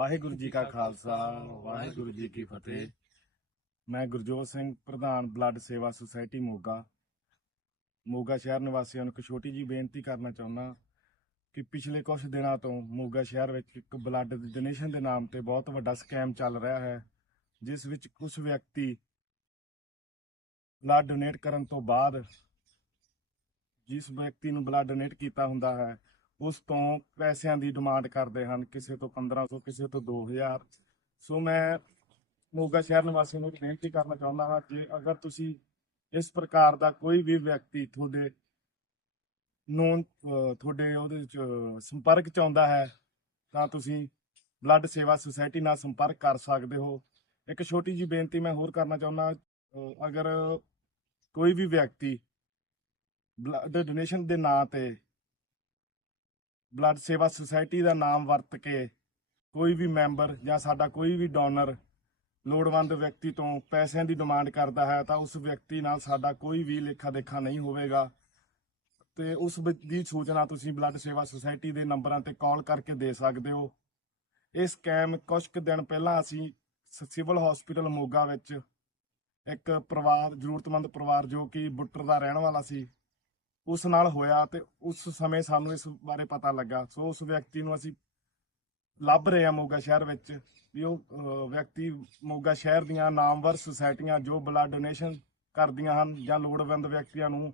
ਵਾਹਿਗੁਰੂ ਜੀ ਕਾ ਖਾਲਸਾ ਵਾਹਿਗੁਰੂ ਜੀ ਕੀ ਫਤਿਹ। ਮੈਂ ਗੁਰਜੋਤ ਸਿੰਘ ਪ੍ਰਧਾਨ ਬਲੱਡ ਸੇਵਾ ਸੁਸਾਇਟੀ ਮੋਗਾ। ਮੋਗਾ ਸ਼ਹਿਰ ਨਿਵਾਸੀਆਂ ਨੂੰ ਇੱਕ ਛੋਟੀ ਜੀ ਬੇਨਤੀ ਕਰਨਾ ਚਾਹੁੰਦਾ ਕਿ ਪਿਛਲੇ ਕੁਝ ਦਿਨਾਂ ਤੋਂ ਮੋਗਾ ਸ਼ਹਿਰ ਵਿੱਚ ਇੱਕ ਬਲੱਡ ਡੋਨੇਸ਼ਨ ਦੇ ਨਾਮ ਤੇ ਬਹੁਤ ਵੱਡਾ ਸਕੈਮ ਚੱਲ ਰਿਹਾ ਹੈ ਜਿਸ ਵਿੱਚ ਕੁਝ ਵਿਅਕਤੀ ਬਲੱਡ ਡੋਨੇਟ ਕਰਨ ਤੋਂ ਬਾਅਦ ਜਿਸ ਵਿਅਕਤੀ ਨੂੰ ਬਲੱਡ ਡੋਨੇਟ ਕੀਤਾ ਹੁੰਦਾ ਹੈ ਉਸ ਤੋਂ ਪੈਸਿਆਂ ਦੀ ਡਿਮਾਂਡ ਕਰਦੇ ਹਨ, ਕਿਸੇ ਤੋਂ 1500 ਕਿਸੇ ਤੋਂ 2000 ਸੋ ਮੈਂ ਮੋਗਾ ਸ਼ਹਿਰ ਨਿਵਾਸੀਆਂ ਨੂੰ ਬੇਨਤੀ ਕਰਨਾ ਚਾਹੁੰਦਾ ਹਾਂ ਜੇ ਅਗਰ ਤੁਸੀਂ ਇਸ ਪ੍ਰਕਾਰ ਦਾ ਕੋਈ ਵੀ ਵਿਅਕਤੀ ਤੁਹਾਡੇ ਨੂੰ ਤੁਹਾਡੇ ਉਹਦੇ 'ਚ ਸੰਪਰਕ ਚ ਆਉਂਦਾ ਹੈ, ਤਾਂ ਤੁਸੀਂ ਬਲੱਡ ਸੇਵਾ ਸੁਸਾਇਟੀ ਨਾਲ ਸੰਪਰਕ ਕਰ ਸਕਦੇ ਹੋ। ਇੱਕ ਛੋਟੀ ਜੀ ਬੇਨਤੀ ਮੈਂ ਹੋਰ ਕਰਨਾ ਚਾਹੁੰਦਾ ਅਗਰ ਕੋਈ ਵੀ ਵਿਅਕਤੀ ਬਲੱਡ ਡੋਨੇਸ਼ਨ ਦੇ ਨਾਂ ਤੇ ਬਲੱਡ ਸੇਵਾ ਸੁਸਾਇਟੀ ਦਾ ਨਾਮ ਵਰਤ ਕੇ ਕੋਈ ਵੀ ਮੈਂਬਰ ਜਾਂ ਸਾਡਾ ਕੋਈ ਵੀ ਡੋਨਰ ਲੋੜਵੰਦ ਵਿਅਕਤੀ ਤੋਂ ਪੈਸਿਆਂ ਦੀ ਡਿਮਾਂਡ ਕਰਦਾ ਹੈ ਤਾਂ ਉਸ ਵਿਅਕਤੀ ਨਾਲ ਸਾਡਾ ਕੋਈ ਵੀ ਲੇਖਾ ਦੇਖਾ ਨਹੀਂ ਹੋਵੇਗਾ। ਤੇ ਉਸ ਦੀ ਸੂਚਨਾ ਤੁਸੀਂ ਬਲੱਡ ਸੇਵਾ ਸੁਸਾਇਟੀ ਦੇ ਨੰਬਰਾਂ ਤੇ ਕਾਲ ਕਰਕੇ ਦੇ ਸਕਦੇ ਹੋ। ਇਹ ਸਕੈਮ ਕੁਝ ਕੁ ਦਿਨ ਪਹਿਲਾਂ ਅਸੀਂ ਸ- ਸਿਵਲ ਹਸਪੀਟਲ ਮੋਗਾ ਵਿੱਚ ਇੱਕ ਪਰਿਵਾਰ, ਜ਼ਰੂਰਤਮੰਦ ਪਰਿਵਾਰ ਜੋ ਕਿ ਬੁੱਟਰ ਦਾ ਰਹਿਣ ਵਾਲਾ ਸੀ ਉਸ ਨਾਲ ਹੋਇਆ ਤੇ ਉਸ ਸਮੇਂ ਸਾਨੂੰ ਇਸ ਬਾਰੇ ਪਤਾ ਲੱਗਾ। ਸੋ ਉਸ ਵਿਅਕਤੀ ਨੂੰ ਅਸੀਂ ਲੱਭ ਰਹੇ ਹਾਂ ਮੋਗਾ ਸ਼ਹਿਰ ਵਿੱਚ ਵੀ ਉਹ ਵਿਅਕਤੀ ਮੋਗਾ ਸ਼ਹਿਰ ਦੀਆਂ ਨਾਮਵਰ ਸੁਸਾਇਟੀਆਂ ਜੋ ਬਲੱਡ ਡੋਨੇਸ਼ਨ ਕਰਦੀਆਂ ਹਨ ਜਾਂ ਲੋੜਵੰਦ ਵਿਅਕਤੀਆਂ ਨੂੰ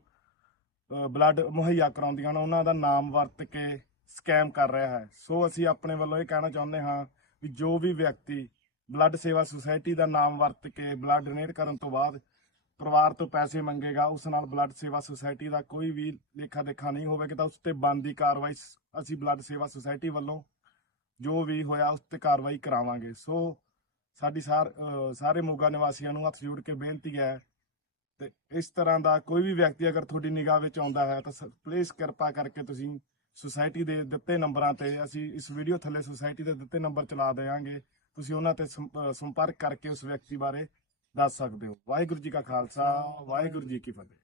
ਬਲੱਡ ਮੁਹੱਈਆ ਕਰਾਉਂਦੀਆਂ ਹਨ, ਉਹਨਾਂ ਦਾ ਨਾਮ ਵਰਤ ਕੇ ਸਕੈਮ ਕਰ ਰਿਹਾ ਹੈ। ਸੋ ਅਸੀਂ ਆਪਣੇ ਵੱਲੋਂ ਇਹ ਕਹਿਣਾ ਚਾਹੁੰਦੇ ਹਾਂ ਵੀ ਜੋ ਵੀ ਵਿਅਕਤੀ ਬਲੱਡ ਸੇਵਾ ਸੁਸਾਇਟੀ ਦਾ ਨਾਮ ਵਰਤ ਕੇ ਬਲੱਡ ਡੋਨੇਟ ਕਰਨ ਤੋਂ ਬਾਅਦ ਪਰਿਵਾਰ ਤੋਂ ਪੈਸੇ ਮੰਗੇਗਾ, ਉਸ ਨਾਲ ਬਲੱਡ ਸੇਵਾ ਸੁਸਾਇਟੀ ਦਾ ਕੋਈ ਵੀ ਲੇਖਾ ਦੇਖਾ ਨਹੀਂ ਹੋਵੇਗਾ, ਤਾਂ ਉਸ ਤੇ ਬਣਦੀ ਕਾਰਵਾਈ ਅਸੀਂ ਬਲੱਡ ਸੇਵਾ ਸੁਸਾਇਟੀ ਵੱਲੋਂ ਜੋ ਵੀ ਹੋਇਆ ਉਸ ਤੇ ਕਾਰਵਾਈ ਕਰਾਵਾਂਗੇ। ਸੋ ਸਾਡੀ ਸਾਰੇ ਮੋਗਾ ਨਿਵਾਸੀਆਂ ਨੂੰ ਹੱਥ ਜੋੜ ਕੇ ਬੇਨਤੀ ਹੈ ਤੇ ਇਸ ਤਰ੍ਹਾਂ ਦਾ ਕੋਈ ਵੀ ਵਿਅਕਤੀ ਅਗਰ ਤੁਹਾਡੀ ਨਿਗਾਹ ਵਿੱਚ ਆਉਂਦਾ ਹੈ, ਤਾਂ ਪਲੀਜ਼ ਕਿਰਪਾ ਕਰਕੇ ਤੁਸੀਂ ਸੁਸਾਇਟੀ ਦੇ ਦਿੱਤੇ ਨੰਬਰਾਂ ਤੇ ਅਸੀਂ ਇਸ ਵੀਡੀਓ ਥੱਲੇ ਸੁਸਾਇਟੀ ਦੇ ਦਿੱਤੇ ਨੰਬਰ ਚਲਾ ਦੇਵਾਂਗੇ ਤੁਸੀਂ ਉਹਨਾਂ ਤੇ ਸੰਪ- ਸੰਪਰਕ ਕਰਕੇ ਉਸ ਵਿਅਕਤੀ ਬਾਰੇ ਦੱਸ ਸਕਦੇ ਹੋ। ਵਾਹਿਗੁਰੂ ਜੀ ਕਾ ਖਾਲਸਾ ਵਾਹਿਗੁਰੂ ਜੀ ਕੀ ਫਤਿਹ।